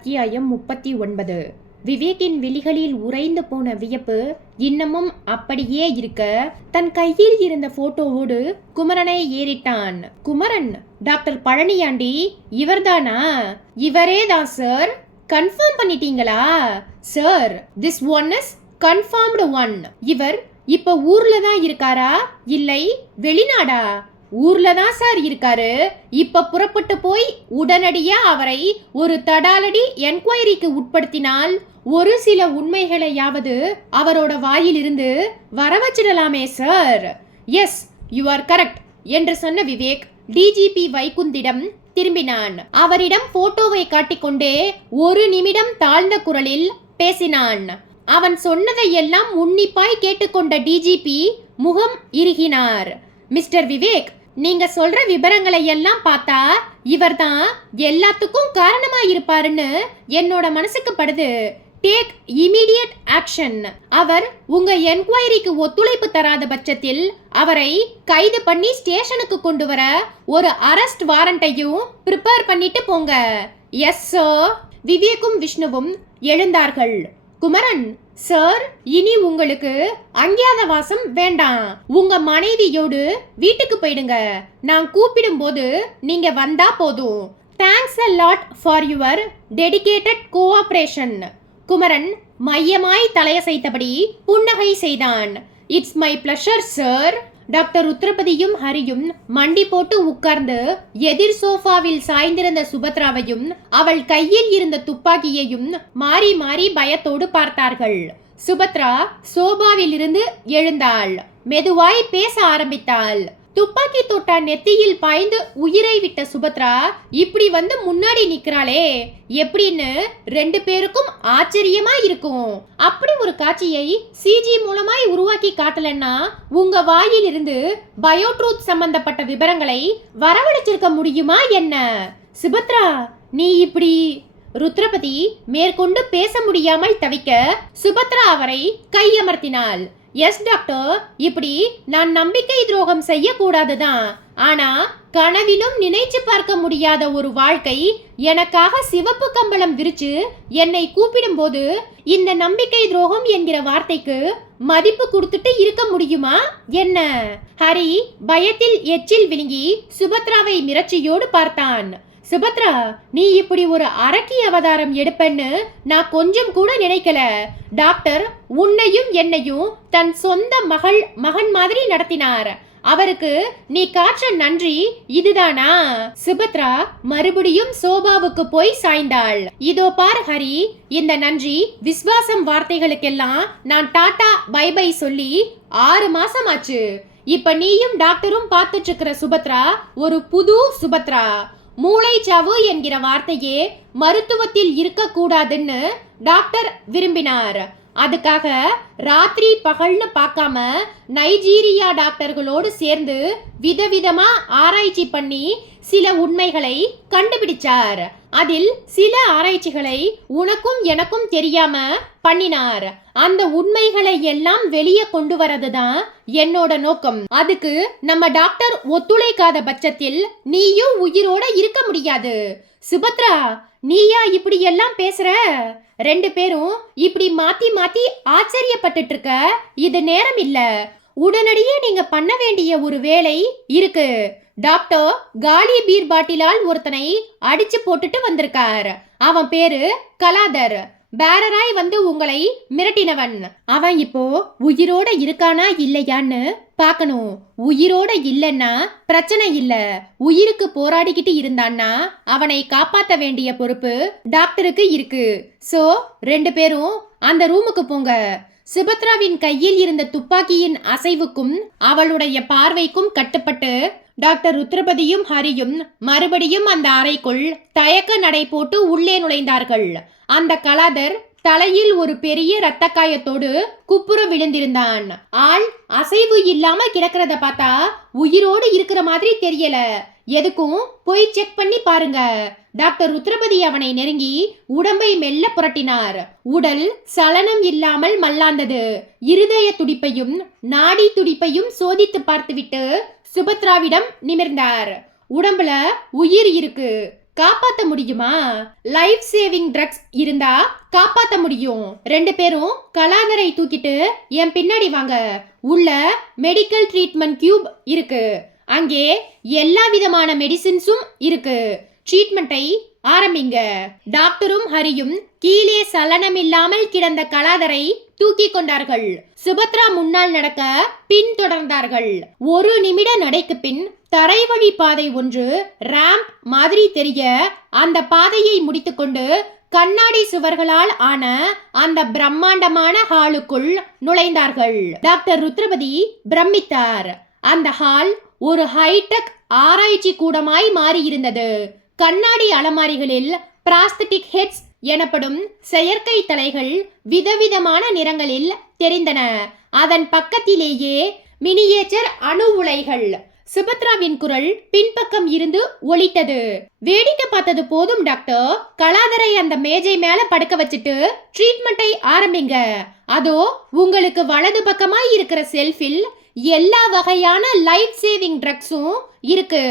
அத்தியாயம் 39. விவேக்கின் விழிகளில் உறைந்து போன வியப்பு இன்னமும் அப்படியே இருக்க தன் கையில் இருந்த போட்டோவோடு குமரனை ஏறிட்டான். குமரன், டாக்டர் பழனியாண்டி இவர்தானா? இவரே தான் சார். கன்ஃபார்ம் பண்ணிட்டீங்களா sir? This one is confirmed one. இவர் இப்ப ஊர்ல தான் இருக்காரா இல்லை வெளிநாடா? ஊர்ல தான் சார் இருக்காரு. இப்ப புறப்பட்டு போய் உடனடியா அவரை ஒரு தடாலடி என்கொயரிக்கு உட்படுத்தினால் ஒரு சில உண்மைகளையாவது அவரோட வாயிலிருந்து வர வச்சிடலாமே sir. Yes, you are correct என்று சொன்ன விவேக் டிஜிபி வைகுந்திடம் திரும்பினான். அவரிடம் போட்டோவை காட்டிக்கொண்டே ஒரு நிமிடம் தாழ்ந்த குரலில் பேசினான். அவன் சொன்னதையெல்லாம் உன்னிப்பாய் கேட்டுக்கொண்ட டிஜிபி முகம் இறுகினார். மிஸ்டர் விவேக், நீங்க சொல்ற விபரங்களை எல்லாம் பார்த்தா இவர்தான் எல்லாத்துக்கும் காரணமா இருப்பாருன்னு என்னோட மனசுக்கு படுது. Take immediate action. அவர் உங்க என்கொயரிக்கு ஒத்துழைப்பு தராத பட்சத்தில் அவரை கைது பண்ணி ஸ்டேஷனுக்கு கொண்டு வர ஒரு அரெஸ்ட் வாரண்ட்டையும் ப்ரிப்பேர் பண்ணிட்டு போங்க. Yes sir. விவேக்கும் விஷ்ணுவும் எழுந்தார்கள். குமரன் சார், இனி உங்களுக்கு அஞ்ஞாதவாசம் வேண்டாம். உங்க மனைவியோடு வீட்டுக்கு போயிடுங்க. நான் கூப்பிடும் போது நீங்க வந்தா போதும். Thanks a lot for your dedicated cooperation. Kumaran மையமாய் தலையசைத்தபடி புன்னகை செய்தான். It's my pleasure sir. Doctor ருத்ரபதியும் ஹரியும் மண்டி போட்டு உட்கார்ந்து எதிர் சோஃபாவில் சாய்ந்திருந்த சுபத்ராவையும் அவள் கையில் இருந்த துப்பாக்கியையும் மாறி மாறி பயத்தோடு பார்த்தார்கள். சுபத்ரா சோபாவில் இருந்து எழுந்தாள். மெதுவாய் பேச ஆரம்பித்தாள். துப்பாக்கி தொட்டா நெத்தியில் பாய்ந்து உயிரை விட்ட சுபத்ரா இப்படி வந்து முன்னாடி நிக்கிறாளே எப்படின்னு ரெண்டு பேருக்கும் ஆச்சரியமா இருக்கும். அப்படி ஒரு காட்சியை சிஜி மூலமாய் உருவாக்கி காட்டலன்னா உங்க வாயிலிருந்து பயோட்ரூத் சம்பந்தப்பட்ட விவரங்களை வரவழைச்சிருக்க முடியுமா என்ன? சுபத்ரா, நீ இப்படி... ருத்ரபதி மேற்கொண்டு பேச முடியாமல் தவிக்க சுபத்ரா அவரை கையமர்த்தினாள். எஸ் டாக்டர், இப்படி நான் நம்பிக்கை துரோகம் செய்யக்கூடாதுதான். ஆனா கனவிலும் நினைச்சு பார்க்க முடியாத ஒரு வாழ்க்கை எனக்காக சிவப்பு கம்பளம் விரிச்சு என்னை கூப்பிடும் போது இந்த நம்பிக்கை துரோகம் என்கிற வார்த்தைக்கு மதிப்பு கொடுத்துட்டு இருக்க முடியுமா என்ன? ஹரி பயத்தில் எச்சில் விழுங்கி சுபத்ராவை மிரட்சியோடு பார்த்தான். சுபத்ரா, நீ இப்படி ஒரு அரக்கி அவதாரம் எடுப்பன்னு நான் கொஞ்சம் கூட நினைக்கல. டாக்டர் உன்னையும் என்னையும் தன் சொந்த மகன் மாதிரி நடத்தினார். அவருக்கு நீ காற்ற நன்றி இதுதானா? சுபத்ரா மறுபடியும் சோபாவுக்கு போய் சாய்ந்தாள். இதோ பார் ஹரி, இந்த நன்றி விஸ்வாசம் வார்த்தைகளுக்கெல்லாம் நான் டாடா பை பை சொல்லி 6 மாசம் ஆச்சு. இப்ப நீயும் டாக்டரும் பார்த்துட்டு இருக்கிற சுபத்ரா ஒரு புது சுபத்ரா. மூளைச்சாவு என்கிற வார்த்தையே மருத்துவத்தில் இருக்க கூடாதுன்னு டாக்டர் விரும்பினார். அதுக்காக ராத்திரி பகல்னு பார்க்காம நைஜீரியா டாக்டர்களோடு சேர்ந்து விதவிதமா ஆராய்ச்சி பண்ணி சில உண்மைகளை கண்டுபிடிச்சார். அதில் சில ஆராய்ச்சிகளை உனக்கும் எனக்கும் தெரியாம பண்ணினார். அந்த உண்மைகளை எல்லாம் வெளியே கொண்டு வரதுதான் என்னோட நோக்கம். அதுக்கு நம்ம டாக்டர் ஒத்துழைக்காத பட்சத்தில் நீயும் உயிரோட இருக்க முடியாது. சுபத்ரா, நீயா இப்படி எல்லாம் பேசுற? ரெண்டு பேரும் இப்படி மாத்தி மாத்தி ஆச்சரியப்பட்டுட்டு இருக்க இது நேரம் இல்ல. உடனடியே நீங்க பண்ண வேண்டிய ஒரு வேலை இருக்கு. டாக்டர் காலி பீர் பாட்டிலால் ஒருத்தனை அடிச்சு போட்டுட்டு வந்திருக்கார். அவன் பேரு கலாதர். பேரராய் வந்து உங்களை மிரட்டினவன். அவன் இப்போ உயிரோட இருக்கானா இல்லையான்னு பார்க்கணும். உயிரோட இல்லைன்னா பிரச்சனை இல்ல. உயிருக்கு போராடிக்கிட்டு இருந்தான்னா அவனை காப்பாத்த வேண்டிய பொறுப்பு டாக்டருக்கு இருக்கு. சோ ரெண்டு பேரும் அந்த ரூமுக்கு போங்க. சுபத்ராவின் கையில் இருந்த துப்பாக்கியின் அசைவுக்கும் அவளுடைய பார்வைக்கும் கட்டுப்பட்டு டாக்டர் ருத்ரபதியும் ஹரியும் மறுபடியும் அந்த அறைக்குள் தயக்க நடை போட்டு உள்ளே நுழைந்தார்கள். அந்த கலாதர் தலையில் ஒரு பெரிய இரத்த காயத்தோடு குப்புற விழுந்திருந்தான். ஆள் அசைவு இல்லாம கிடக்கிறத பார்த்தா உயிரோடு இருக்கிற மாதிரி தெரியல. எதுக்கும் போய் செக் பண்ணி பாருங்க. டாக்டர் ருத்ரபதி அவனை நெருங்கி உடம்பை மெல்ல புரட்டினார். உடல் சலனம் இல்லாமல் மல்லாந்தது. இருதய துடிப்பையும் நாடி துடிப்பையும் சோதித்து பார்த்துவிட்டு சுபத்ராவிடம் நிமிர்ந்தார். உடம்புல உயிர் இருக்கு. காப்பாத்த முடியுமா? லைஃப் சேவிங் ட்ரக்ஸ் இருந்தா காப்பாத்த முடியும். 2 பேரும் கலாதரை தூக்கிட்டு என் பின்னாடி வாங்க. உள்ள மெடிக்கல் ட்ரீட்மெண்ட் கியூப் இருக்கு. அங்கே எல்லா விதமான மெடிசின்ஸும் இருக்கு. ட்ரீட்மெண்ட்டை ஆரம்பிங்க. டாக்டரும் ஹரியும் கீழே சலனமில்லாமல் கிடந்த கலாதரை தூக்கி கொண்டார்கள். சுபத்ரா முன்னால் நடக்க பின்தொடர்ந்தார்கள். 1 நிமிட நடைக்கு பின் தரைவழி பாதை ஒன்று ராம்ப் மாதிரி தெரிய அந்த பாதையை முடித்துக்கொண்டு கண்ணாடி சுவர்களால் ஆன அந்த பிரம்மாண்டமான ஹாலுக்குள் நுழைந்தார்கள். டாக்டர் ருத்ரபதி பிரமித்தார். அந்த ஹால் ஒரு ஹைடெக் ஆராய்ச்சி கூடமாய் மாறியிருந்தது. கண்ணாடி அலமாரிகளில் பிராஸ்தட்டிக் ஹெட்ஸ் எனப்படும் செயற்கை தலைகள் விதவிதமான நிறங்களில் தெரிந்தன. அதன் பக்கத்திலேயே மினியேச்சர் அணு உலைகள். சுபத்ராவின் குரல் பின்பக்கம் இருந்து ஒலித்தது. வேடிக்கை பார்த்தது போதும் டாக்டர். கலாதரை அந்த மேஜை மேல படுக்க வச்சுட்டு ட்ரீட்மெண்ட்டை ஆரம்பிங்க. அதோ உங்களுக்கு வலது பக்கமாய் இருக்கிற செல்ஃபில் எல்லா வகையான லைஃப் சேவிங் ட்ரக்ஸும் இருக்கு.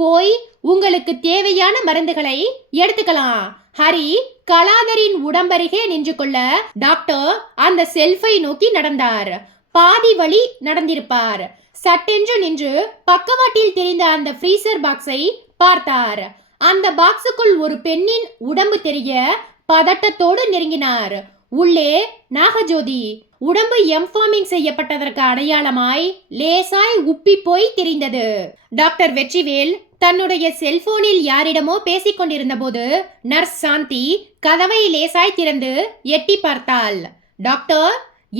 போய் உங்களுக்கு தேவையான மருந்துகளை எடுத்துக்கலாம். ஹரி கலாதரின் உடம்பருகே நின்று கொள்ள டாக்டர் அந்த செல்ஃபை நோக்கி நடந்தார். பாதி வழி நடந்திருப்பார். சட்டென்று நின்று பக்கவாட்டில் தெரிந்த அந்த ஃப்ரீசர் பாக்ஸை பார்த்தார். அந்த பாக்ஸுக்குள் ஒரு பெண்ணின் உடம்பு தெரிய பதட்டத்தோடு நெருங்கினார். உள்ளே நாகஜோதி. உடம்பு எம்ஃபார்மிங் செய்யப்பட்டதற்கு அடையாளமாய் லேசாய் உப்பி போய் தெரிந்தது. டாக்டர் வெற்றிவேல் தன்னுடைய செல்போனில் யாரிடமோ பேசிக் கொண்டிருந்த போது நர்ஸ் சாந்தி கதவை லேசாய் திறந்து எட்டி பார்த்தாள். டாக்டர்,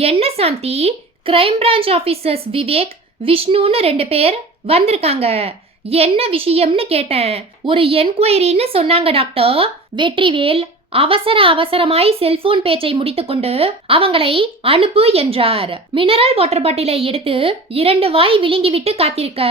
என்ன சாந்தி? கிரைம் பிரான்ச் ஆபீசர்ஸ் விவேக், விஷ்ணுன்னு 2 பேர் வந்திருக்காங்க. என்ன விஷயம்னு கேட்டேன். ஒரு என்கொயரின்னு சொன்னாங்க டாக்டர். வெற்றிவேல் அவசரமாய் செல்போன் பேச்சை முடித்துக்கொண்டு அவங்களை அனுப்பு என்றார். மினரல் வாட்டர் பாட்டிலை எடுத்து 2 வாய் விழுங்கிவிட்டு காத்திருக்க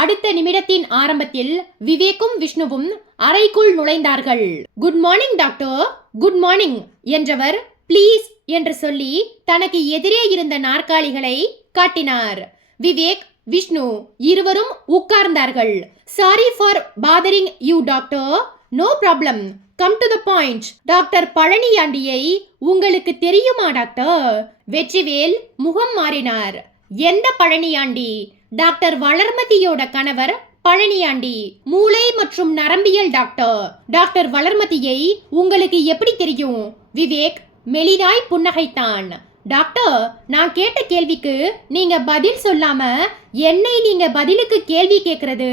அடுத்த நிமிடத்தின் ஆரம்பத்தில் விவேக்கும் விஷ்ணுவும் அறைக்குள் நுழைந்தார்கள். Good morning doctor. Good morning என்றவர் ப்ளீஸ் என்று சொல்லி தனக்கு எதிரே இருந்த நாற்காலிகளை காட்டினார். விவேக், விஷ்ணு இருவரும் உட்கார்ந்தார்கள். Sorry for bothering you doctor. No problem. Come to the point. Doctor பழனியாண்டியை உங்களுக்கு தெரியுமா டாக்டர்? வெற்றிவேல் முகம் மாறினார். எந்த பழனியாண்டி? டாக்டர் வளர்மதியோட கணவர் பழனியாண்டி, மூளை மற்றும் நரம்பியல் டாக்டர். டாக்டர் வளர்மதியை உங்களுக்கு எப்படி தெரியும்? விவேக் மெலிதாய் புன்னகைத்தான். டாக்டர், நான் கேட்ட கேள்விக்கு நீங்க பதில் சொல்லாம என்னை நீங்க பதிலுக்கு கேள்வி கேட்கிறது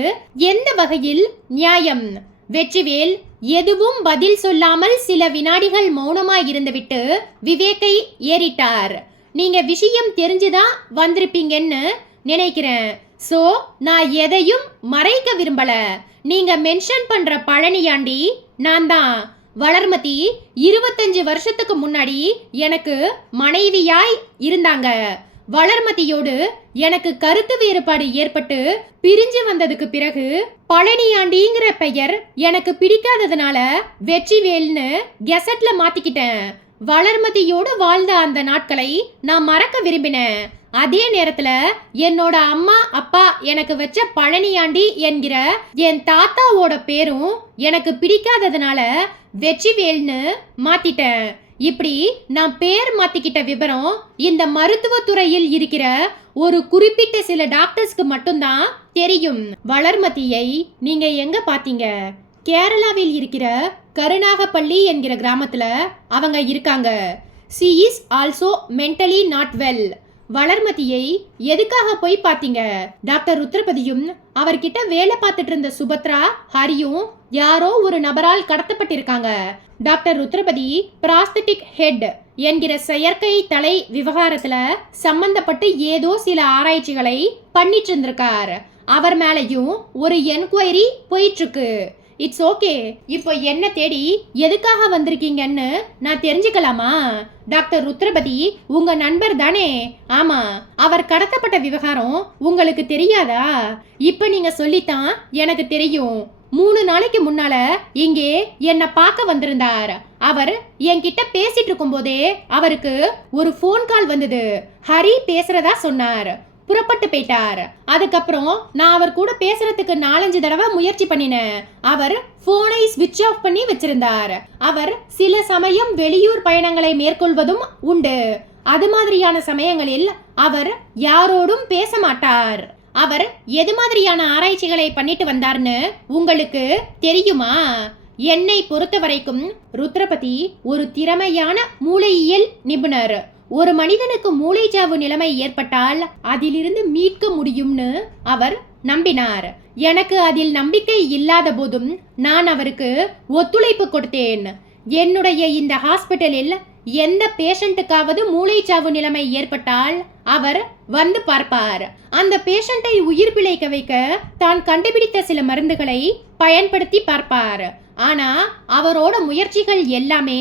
எந்த வகையில் நியாயம்? வெற்றிவேல் எதுவும் பதில் சொல்லாமல் சில வினாடிகள் மௌனமாய் இருந்துவிட்டு விவேக்கை ஏறிட்டார். நீங்க விஷயம் தெரிஞ்சுதான் வந்திருப்பீங்கன்னு நினைக்கிறேன். சோ நான் எதையும் மறைக்க விரும்பல. நீங்க மென்ஷன் பண்ற பழனியாண்டி நான் தான். வளர்மதி 25 வருஷத்துக்கு முன்னாடி எனக்கு மனைவியாய் இருந்தாங்க. வளர்மதியோடு எனக்கு கருத்து வேறுபாடு ஏற்பட்டு பிரிஞ்சு வந்ததுக்கு பிறகு பழனியாண்டிங்கிற பெயர் எனக்கு பிடிக்காததுனால வெற்றிவேல்னு கெசட்ல மாத்திக்கிட்டேன். வளர்மதியோடு வாழ்ந்த அந்த நாட்களை நான் மறக்க விரும்பினேன். அதே நேரத்துல என்னோட அம்மா அப்பா எனக்கு வச்ச பழனியாண்டி என்கிற என் தாத்தாவோட பேரும் எனக்கு பிடிக்காததுனால வெற்றிவேல்னு மாத்திட்டேன். இப்படி நான் பேர் மாத்திக்கிட்ட விவரம் இந்த மருத்துவத்துறையில் இருக்கிற ஒரு குறிப்பிட்ட சில டாக்டர்ஸ்க்கு மட்டும்தான் தெரியும். வளர்மதியை நீங்க எங்க பாத்தீங்க? கேரளாவில் இருக்கிற கருணாகப்பள்ளி என்கிற கிராமத்துல அவங்க இருக்காங்க. she is also mentally not well. வளர்மதியை எதுக்காக போய் பார்த்தீங்க? டாக்டர் ருத்ரபதியும் அவர்கிட்ட வேலை பார்த்துட்டு இருந்த சுபத்ரா, ஹரியும் யாரோ ஒரு நபரால் கடத்தப்பட்டிருக்காங்க. டாக்டர் ருத்ரபதி பிராஸ்தட்டிக் ஹெட் என்கிற செயற்கை தலை விவகாரத்துல சம்பந்தப்பட்டு ஏதோ சில ஆராய்ச்சிகளை பண்ணிட்டு இருந்திருக்கார். அவர் மேலையும் ஒரு என்கொயரி போயிட்டு இருக்கு. It's okay. இப்போ என்ன தேடி எதுக்காக வந்திருக்கீங்கன்னு நான் தெரிஞ்சுக்கலாமா? டாக்டர் ருத்ரபதி உங்க நண்பர் தானே? ஆமா. அவர் கடத்தப்பட்ட விவகாரம் உங்களுக்கு தெரியாதா? இப்ப நீங்க சொல்லித்தான் எனக்கு தெரியும். 3 நாளைக்கு முன்னால இங்கே என்ன பார்க்க வந்திருந்தார். அவர் என்கிட்ட பேசிட்டு இருக்கும் போதே அவருக்கு ஒரு போன் கால் வந்தது. ஹரி பேசுறதா சொன்னார். புறப்பட்டு போயிட்டார். அதுக்கப்புறம் நான் அவர் கூட பேசுறதுக்கு 4-5 தடவை முயற்சி பண்ணினேன். அவர் போனை ஸ்விட்ச் ஆஃப் பண்ணி வச்சிருந்தார். அவர் சில சமயம் வெளியூர் பயணங்களை மேற்கொள்வதும் உண்டு. அது மாதிரியான சமயங்களில் அவர் யாரோடும் பேச மாட்டார். அவர் எது மாதிரியான ஆராய்ச்சிகளை பண்ணிட்டு வந்தார்னு உங்களுக்கு தெரியுமா? என்னை பொறுத்த வரைக்கும் ருத்ரபதி ஒரு திறமையான மூளையியல் நிபுணர். ஒரு மனிதனுக்கு மூளைச்சாவு நிலைமை ஏற்பட்டால் அதிலிருந்து மீட்க முடியும்னு அவர் நம்பினார். எனக்கு அதில் நம்பிக்கை இல்லாத போதும் நான் அவருக்கு ஒத்துழைப்பு கொடுத்தேன். என்னுடைய இந்த ஹாஸ்பிட்டலில் எந்த பேஷண்ட்டுக்காவது மூளைச்சாவு நிலைமை ஏற்பட்டால் அவர் வந்து பார்ப்பார். அந்த பேஷண்ட்டை உயிர் பிழைக்க வைக்க தான் கண்டுபிடித்த சில மருந்துகளை பயன்படுத்தி பார்ப்பார். ஆனா அவரோட முயற்சிகள் எல்லாமே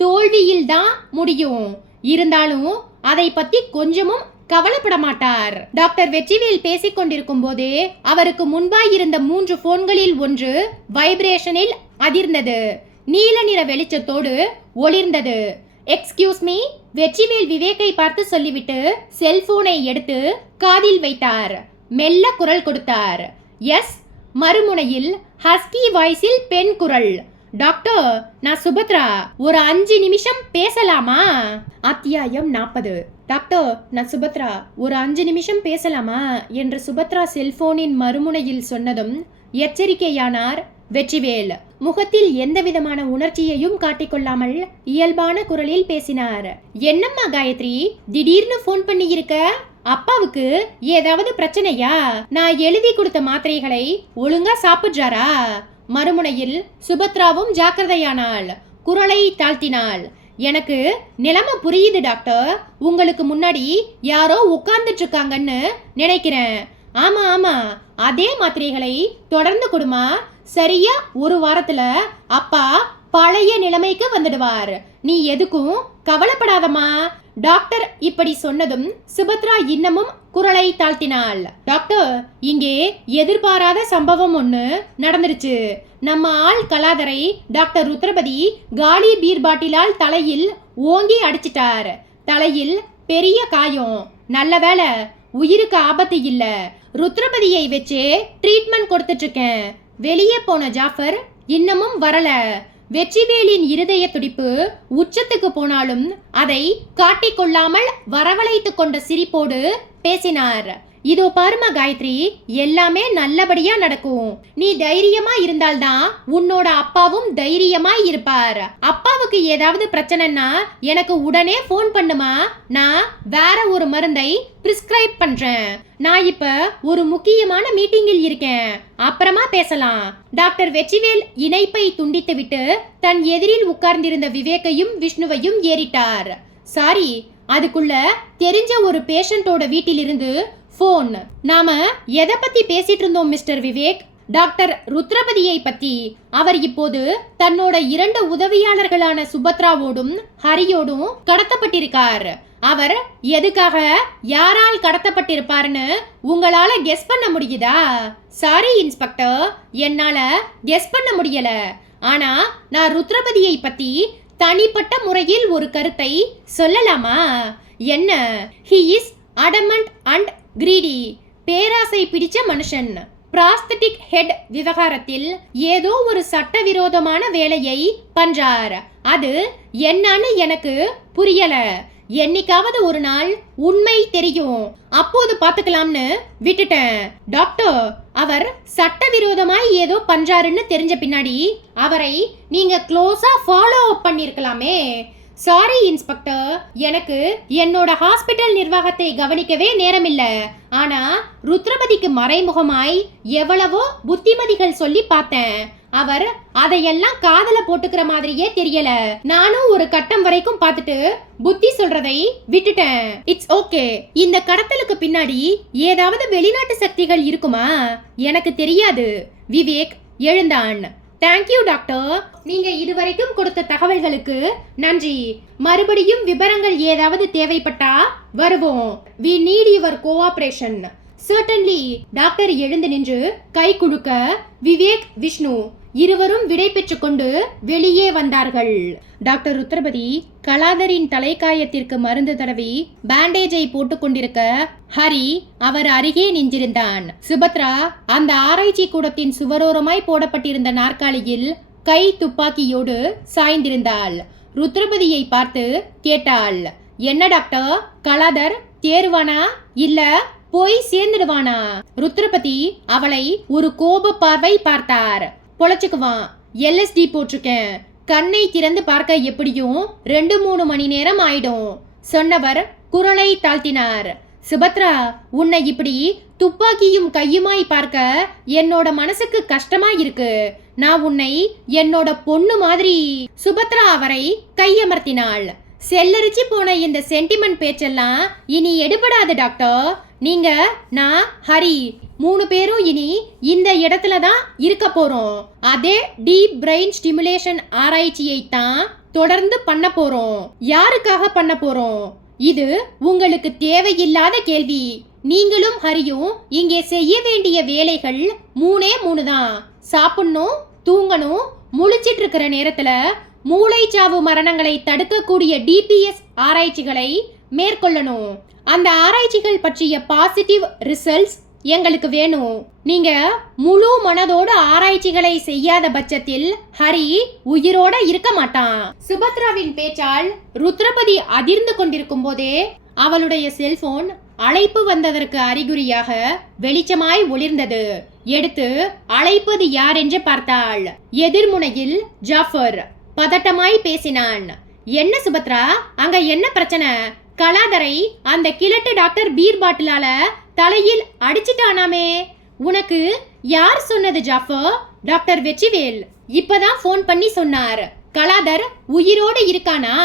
தோல்வியில் தான் முடியும். இருந்தாலும் அதை பத்தி கொஞ்சமும் கவலைப்பட மாட்டார். டாக்டர் வெற்றிவேல் பேசிக் கொண்டிருக்கும் போதே அவருக்கு முன்பாய் இருந்த 3 போன்களில் ஒன்று வைப்ரேஷனில் அதிர்ந்தது. நீல நிற வெளிச்சத்தோடு ஒளிர்ந்தது. எக்ஸ்கியூஸ் மீ, வெற்றிவேல் விவேக்கை பார்த்து சொல்லிவிட்டு செல்போனை எடுத்து காதில் வைத்தார். மெல்ல குரல் கொடுத்தார். எஸ். மறுமுனையில் ஹஸ்கி வாய்ஸில் பெண் குரல். டாக்டர், நான் சுபத்ரா, ஒரு 5 நிமிஷம் பேசலாமா? அத்தியாயம் 40. டாக்டர், நான் சுபத்ரா, ஒரு 5 நிமிஷம் பேசலாமா என்று சுபத்ரா செல்போனின் மறுமுனையில் சொன்னதும் எச்சரிக்கையானார் வெற்றிவேல். முகத்தில் எந்தவிதமான உணர்ச்சியையும் காட்டிக்கொள்ளாமல் இயல்பான குரலில் பேசினார். என்னம்மா காயத்ரி, திடீர்னு போன் பண்ணி இருக்க? அப்பாவுக்கு ஏதாவது பிரச்சனையா? நான் எழுதி கொடுத்த மாத்திரைகளை ஒழுங்கா சாப்பிட்றாரா? மறுமுனையில் சுபத்ராவும் ஜாக்கிரதையானாள். குரலை தாழ்த்தினாள். எனக்கு நிலைமை புரியுது டாக்டர். உங்களுக்கு முன்னாடி யாரோ உட்கார்ந்துட்டு இருக்காங்கன்னு நினைக்கிறேன். ஆமா ஆமா, அதே மாத்திரைகளை தொடர்ந்து கொடுமா. சரியா 1 வாரத்துல அப்பா பழைய நிலைமைக்கு வந்துடுவார். நீ எதுக்கும் கவலைப்படாதம்மா. டாக்டர் இப்படி சொன்னதும் சுபத்ரா இன்னமும் குரலை தாழ்த்தினாள். டாக்டர், இங்கே எதிர்பாராத சம்பவம் ஒன்று நடந்துருச்சு. நம்ம ஆள் கலாதரை டாக்டர் ருத்ரபதி காலி பீர் பாட்டிலால் தலையில் ஓங்கி அடிச்சிட்டார். தலையில் பெரிய காயம். நல்ல வேளை உயிருக்கு ஆபத்து இல்ல. ருத்ரபதியை வச்சு ட்ரீட்மெண்ட் கொடுத்துட்டு இருக்கேன். வெளியே போன ஜாஃபர் இன்னமும் வரல. வெற்றிவேலின் இருதய துடிப்பு உச்சத்துக்கு போனாலும் அதை காட்டிக்கொள்ளாமல் வரவழைத்து கொண்ட சிரிப்போடு பேசினார். இதோ பாருமா காயத்ரி, எல்லாமே நல்லபடியா நடக்கும். நீ தைரியமா இருந்தால்தான் உன்னோட அப்பாவும் தைரியமா இருப்பார். அப்பாவுக்கு ஏதாவது பிரச்சனைன்னா எனக்கு உடனே போன் பண்ணுமா. நான் வேற ஒரு மருந்தை பிரிஸ்கிரைப் பண்றேன். நான் இப்ப ஒரு முக்கியமான மீட்டிங்கில் இருக்கேன். அப்புறமா பேசலாம். டாக்டர் வெற்றிவேல் இணைப்பை துண்டித்து விட்டு தன் எதிரில் உட்கார்ந்திருந்த விவேக்கையும் விஷ்ணுவையும் ஏறிட்டார். சாரி, அதுக்குள்ள தெரிஞ்ச ஒரு பேஷண்டோட வீட்டிலிருந்து போன். நாம எதை பத்தி பேசிட்டு இருந்தோம் மிஸ்டர் விவேக்? டாக்டர் ருத்ரபதியை பத்தி. அவர் இப்போது தன்னோட 2 உதவியாளர்களான சுபத்ராவோடும் ஹரியோடும் கடத்தப்பட்டிருக்கார். அவர் எதுக்காக யாரால் கடத்தப்பட்டிருப்பார்னு உங்களால கெஸ் பண்ண முடியுதா? சாரி இன்ஸ்பெக்டர், என்னால கெஸ் பண்ண முடியல. ஆனா நான் ருத்ரபதியை பத்தி தனிப்பட்ட முறையில் ஒரு கருத்தை சொல்லலாமா? என்ன? He is adamant and greedy. பேராசை பிடிச்ச மனுஷன். பிராஸ்தட்டிக் ஹெட் விவகாரத்தில் ஏதோ ஒரு சட்டவிரோதமான வேலையை பண்றார். அது என்னன்னு எனக்கு புரியல. என்னைக்காவது ஒரு நாள் உண்மை தெரியும், அப்போது பாத்துக்கலாம்னு விட்டுட்டேன். டாக்டர், அவர் சட்டவிரோதமாய் ஏதோ பண்றாருன்னு தெரிஞ்ச பின்னாடி அவரை நீங்க க்ளோஸா ஃபாலோ அப் பண்ணிருக்கலாமே. சாரி இன்ஸ்பெக்டர், எனக்கு என்னோட ஹாஸ்பிட்டல் நிர்வாகத்தை கவனிக்கவே நேரமில்ல. ஆனா ருத்ரபதிக்கு மறைமுகமாய் எவ்வளவோ புத்திமதிகள் சொல்லி பார்த்தேன். அவர் அதையெல்லாம் காதல போட்டுக்கிற மாதிரியே தெரியல. நானும் ஒரு கட்டம் வரைக்கும் பார்த்துட்டு புத்தி சொல்றதை விட்டுட்டேன். It's okay. இந்த கடத்தலுக்கு பின்னாடி ஏதாவது வெளிநாட்டு சக்திகள் இருக்குமா? எனக்கு தெரியாது. விவேக் எழுந்தான். தேங்க்யூ டாக்டர், நீங்க இதுவரைக்கும் கொடுத்த தகவல்களுக்கு நன்றி. மறுபடியும் விவரங்கள் ஏதாவது தேவைப்பட்டா வருவோம். We need your cooperation. Certainly. Doctor எழுந்து நின்று கை குலுக்க விவேக், விஷ்ணு இருவரும் விடை பெற்றுக் கொண்டு வெளியே வந்தார்கள். டாக்டர் ருத்ரபதி கலாதரின் தலைக்காயத்திற்கு மருந்து தடவி பேண்டேஜை போட்டுக் கொண்டிருக்க ஹரி அவர் அருகே நின்றிருந்தான். சுபத்ரா அந்த ஆராய்ச்சி கூடத்தின் சுவரோரமாய் போடப்பட்டிருந்த நாற்காலியில் கை துப்பாக்கியோடு சாய்ந்திருந்தாள். ருத்ரபதியை பார்த்து கேட்டாள், என்ன டாக்டர், கலாதர் தேறுவானா இல்ல போய் சேர்ந்துடுவானா? ருத்ரபதி அவளை ஒரு கோப பார்வை பார்த்தார். பொழைச்சுக்குவான், LSD போட்டிருக்கேன், கண்ணை திறந்து பார்க்க எப்படியும் 2-3 மணி நேரம் ஆயிடும் சொன்னவர் குரலை தாழ்த்தினார். சுபத்ரா, உன்னை இப்படி துப்பாக்கியும் கையுமாய் பார்க்க என்னோட மனசுக்கு கஷ்டமா இருக்கு. நான் உன்னை என்னோட பொண்ணு மாதிரி. சுபத்ரா அவரை கையமர்த்தினாள். செல்லரிச்சு போன இந்த சென்டிமெண்ட் பேச்செல்லாம் இனி எடுபடாது டாக்டர். நீங்க, நான், ஹரி 3 பேரும் இனி இந்த இடத்துல தான் இருக்க போறோம். அதே டீப் பிரெயின் ஸ்டிமுலேஷன் ஆராய்ச்சியை தான் தொடர்ந்து பண்ண போறோம். யாருக்காக பண்ண போறோம்? இது உங்களுக்கு தேவையில்லாத கேள்வி. நீங்களும் ஹரியும் இங்கே செய்ய வேண்டிய வேலைகள் 3 தான். சாப்பிடணும், தூங்கணும், முழிச்சிட்டு இருக்கிற நேரத்துல மூளைச்சாவு மரணங்களை தடுக்கக்கூடிய DPS ஆராய்ச்சிகளை மேற்கொள்ளணும். அந்த ஆராய்ச்சிகள் பற்றிய பாசிட்டிவ் ரிசல்ட்ஸ் எங்களுக்கு வேணும். நீங்க முழு மனதோடு ஆராய்ச்சிகளை செய்யாத பட்சத்தில் ஹரி உயிரோட இருக்க மாட்டான். சுபத்ராவின் பேச்சால் ருத்ரபதி அதிர்ந்து கொண்டிருக்கும் போதே அவளுடைய செல்போன் அழைப்பு வந்ததற்கு அறிகுறியாக வெளிச்சமாய் ஒளிர்ந்தது. எடுத்து அழைப்பது யார் என்று பார்த்தாள். எதிர்முனையில் ஜாஃபர் பதட்டமாய் பேசினான். என்ன சுபத்ரா, அங்க என்ன பிரச்சனை? கலாதரை அந்த கிழட்டு டாக்டர் பீர் பாட்டிலால தலையில் அடிச்சிட்டானாமே. உனக்கு யார் சொன்னது ஜாஃபர்? டாக்டர் வெற்றிவேல் இப்பதான் ஃபோன் பண்ணி சொன்னார். கலாதர் உயிரோடு இருக்கானா?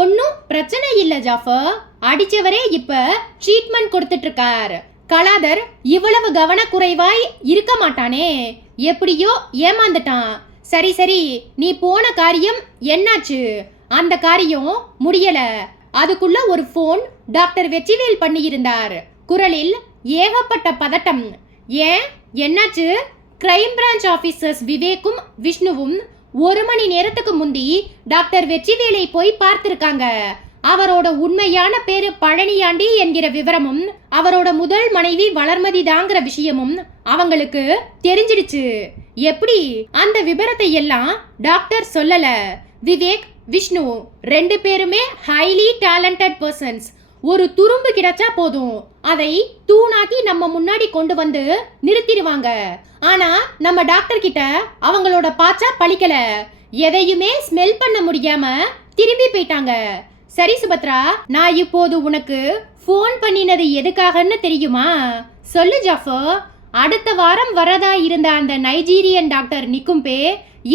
ஒன்னும் பிரச்சனை இல்ல ஜாஃபர். அடிச்சவரே இப்ப ட்ரீட்மெண்ட் கொடுத்துட்டு இருக்கார். கலாதர் இவ்வளவு கவனக்குறைவாய் இருக்க மாட்டானே. எப்படியோ ஏமாந்துட்டான். சரி சரி, நீ போன காரியம் என்னாச்சு? அந்த காரியம் முடியல. அதுக்குள்ள ஒரு ஃபோன் டாக்டர் வெற்றிவேல் பண்ணியிருந்தார். குரலில் ஏகப்பட்ட பதட்டம். ஏன், என்னாச்சு? கிரைம் பிரான்ச் ஆபீசர்ஸ் விவேக்கும் விஷ்ணுவும் 1 மணி நேரத்துக்கு முந்தி டாக்டர் வெற்றிவேலை போய் பார்த்திருக்காங்க. அவரோட உண்மையான பேரு பழனியாண்டி என்கிற விவரமும் அவரோட முதல் மனைவி வளர்மதி தாங்கிற விஷயமும் அவங்களுக்கு தெரிஞ்சிடுச்சு. எப்படி? அந்த விபரத்தை எல்லாம் டாக்டர் சொல்லல. விவேக், விஷ்ணு 2 பேருமே ஹைலி டேலண்டட் பர்சன்ஸ். ஒரு துரும்பு கிடைச்சா போதும், அதை தூணாக்கி நம்ம முன்னாடி கொண்டு வந்து நிறுத்திடுவாங்க. ஆனா நம்ம டாக்டர் கிட்ட அவங்களோட பாச்சா பழிக்கல. எதையுமே ஸ்மெல் பண்ண முடியாம திரும்பி போயிட்டாங்க. சரி சுபத்ரா, நான் இப்போது உனக்கு ஃபோன் பண்ணினது எதுக்காகன்னு தெரியுமா? சொல்லு ஜாஃபர். அடுத்த வாரம் வரதா இருந்த அந்த நைஜீரியன் டாக்டர் நிக்கும்பே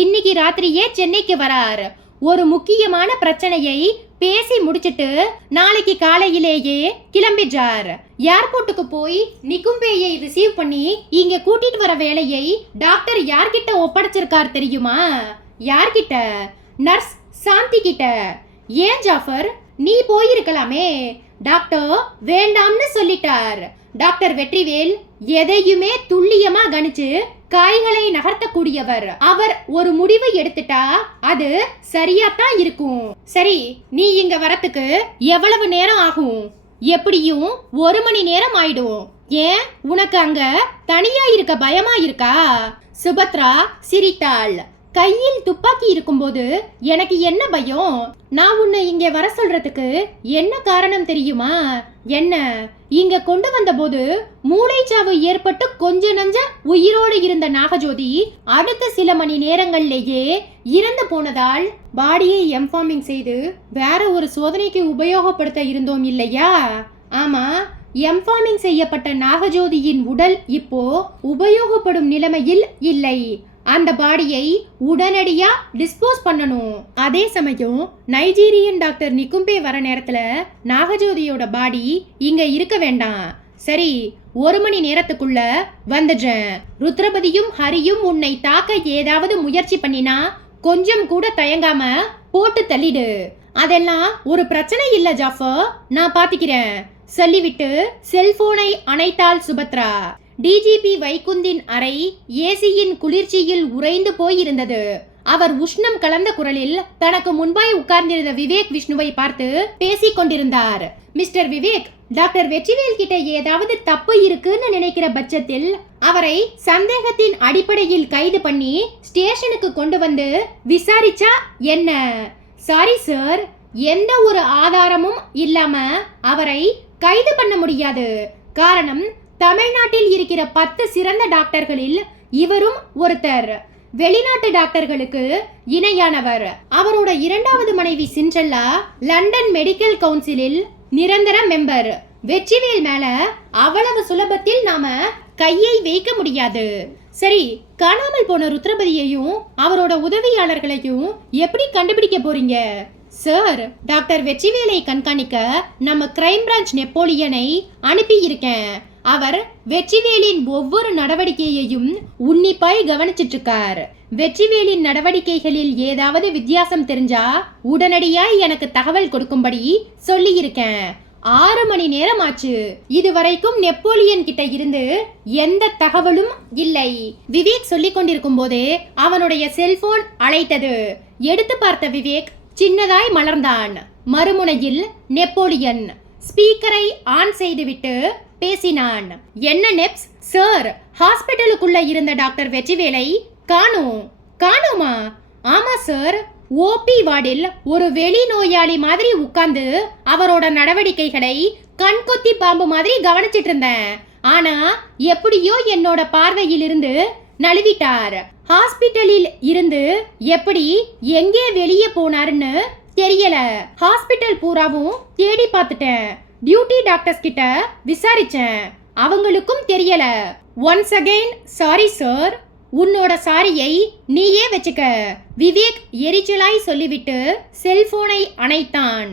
இன்னைக்கு ராத்திரியே சென்னைக்கு வரார். ஒரு முக்கியமான பிரச்சனையை பேசி முடிச்சிட்டு நாளைக்கு காலையிலேயே கிளம்பிச்சார். ஏர்போர்ட்டுக்கு போய் நிக்கும்பேயை ரிசீவ் பண்ணி இங்க கூட்டிட்டு வர வேலையை டாக்டர் யார்கிட்ட ஒப்படைச்சிருக்கார் தெரியுமா? யார்கிட்ட? நர்ஸ் சாந்தி கிட்ட. ஏன் ஜாஃபர், நீ போயிருக்கலாமே. டாக்டர் வேண்டாம்னு சொல்லிட்டார். டாக்டர் வெற்றிவேல் எதையுமே துல்லியமா கணிச்சு காய்களை நகர்த்தக்கூடியவர். அவர் ஒரு முடிவு எடுத்துட்டா அது சரியாத்தான் இருக்கும். சரி, நீ இங்க வரத்துக்கு எவ்வளவு நேரம் ஆகும்? எப்படியும் 1 மணி நேரம் ஆயிடும். ஏன், உனக்கு அங்க தனியா இருக்க பயமா இருக்கா? சுபத்ரா சிரித்தாள். கையில் துப்பாக்கி இருக்கும்போது எனக்கு என்ன பயம்? நான் உன்னை இங்க வர சொல்றதுக்கு என்ன காரணம் தெரியுமா? என்ன, இங்க கொண்டு வந்த போது மூளைச்சாவு ஏற்பட்டு கொஞ்ச நஞ்ச உயிரோடு இருந்த நாகஜோதி அடுத்த சில மணி நேரங்கள்லேயே இறந்து போனதால் பாடியை எம்ஃபார்மிங் செய்து வேற ஒரு சோதனைக்கு உபயோகப்படுத்த இருந்தோம் இல்லையா? ஆமா, எம்ஃபார்மிங் செய்யப்பட்ட நாகஜோதியின் உடல் இப்போ உபயோகப்படும் நிலைமையில் இல்லை. அந்த பாடியை உடனடியா டிஸ்போஸ் பண்ணணும். அதே சமயம் நைஜீரியன் டாக்டர் நிக்கும்பே வர நேரத்துல நாகஜோதியோட பாடி இங்க இருக்க வேண்டாம். சரி, 1 மணி நேரத்துக்குள்ள வந்துடுறேன். ருத்ரபதியும் ஹரியும் உன்னை தாக்க ஏதாவது முயற்சி பண்ணினா கொஞ்சம் கூட தயங்காம போட்டு தள்ளிடு. அதெல்லாம் ஒரு பிரச்சனை இல்ல ஜாஃபர், நான் பாத்துக்கிறேன் சொல்லிவிட்டு செல்போனை அணைத்தாள் சுபத்ரா. டிஜிபி வைகுந்தின் அறை ஏசியின் குளிர்ச்சியில் உறைந்து போயிருந்தது. அவர் உஷ்ணம் கலந்த குரலில் தனக்கு முன்பாய் உட்கார்ந்திருந்த விவேக் விஷ்ணுவை பார்த்து பேசிக் கொண்டிருந்தார். மிஸ்டர் விவேக், டாக்டர் வெற்றிவேல் கிட்ட ஏதாவது தப்பு இருக்குன்னு நினைக்கிற பட்சத்தில் அவரை சந்தேகத்தின் அடிப்படையில் கைது பண்ணி ஸ்டேஷனுக்கு கொண்டு வந்து விசாரிச்சா என்ன? சாரி சார், எந்த ஒரு ஆதாரமும் இல்லாம அவரை கைது பண்ண முடியாது. காரணம், தமிழ்நாட்டில் இருக்கிற 10 சிறந்த டாக்டர்களில் இவரும் ஒருத்தர். வெளிநாட்டு டாக்டர்களுக்கு இணையானவர். அவரோட 2வது மனைவி சிண்ட்ரெல்லா லண்டன் மெடிக்கல் கவுன்சிலில் நிரந்தர மெம்பர். வெற்றிவேல் மேல அவ்வளவு சுலபத்தில் நாம கையை வைக்க முடியாது. சரி, காணாமல் போன ருத்ரபதியையும் அவரோட உதவியாளர்களையும் எப்படி கண்டுபிடிக்க போறீங்க? சார், டாக்டர் வெற்றிவேலை கண்காணிக்க நம்ம கிரைம் பிரான்ச் நெப்போலியனை அனுப்பி இருக்கேன். அவர் வெற்றிவேலின் ஒவ்வொரு நடவடிக்கையையும் உன்னிப்பாய் கவனிச்சிட்டு இருக்கார். வெற்றிவேலின் நடவடிக்கைகளில் ஏதாவது வித்தியாசம் தெரிஞ்சா உடனடியாய் எனக்கு தகவல் கொடுக்கும்படி சொல்லி இருக்கேன். 6 மணி நேரம் ஆச்சு. இதுவரைக்கும் நெப்போலியன் கிட்ட இருந்து எந்த தகவலும் இல்லை. விவேக் சொல்லிக் கொண்டிருக்கும் போதே அவனுடைய செல்போன் அழைத்தது. எடுத்து பார்த்த விவேக் சின்னதாய் மலர்ந்தான். மறுமுனையில் நெப்போலியன் ஸ்பீக்கரை ஆன் செய்துவிட்டு பேசினான். என்ன நெப்ஸ்? சார், ஹாஸ்பிட்டலுக்குள்ள இருந்த டாக்டர் வெற்றிவேலை காணோமா? ஆமா சார், ஓபி வார்டில் ஒரு வெளி நோயாளி மாதிரி உட்கார்ந்து அவரோட நடவடிக்கைகளை கண்கொத்தி பாம்பு மாதிரி கவனிச்சிட்டு இருந்தேன். ஆனா எப்படியோ என்னோட பார்வையில் இருந்து நழுவிட்டார். ஹாஸ்பிட்டலில் இருந்து எப்படி எங்கே வெளியே போனாருன்னு தெரியல. ஹாஸ்பிட்டல் பூராவும் தேடி பார்த்துட்டேன். டியூட்டி டாக்டர்ஸ் கிட்ட விசாரிச்சேன், அவங்களுக்கும் தெரியல. Once again sorry sir. உன்னோட சாரியை நீயே வச்சுக்க, விவேக் எரிச்சலாய் சொல்லிவிட்டு செல்போனை அணைத்தான்.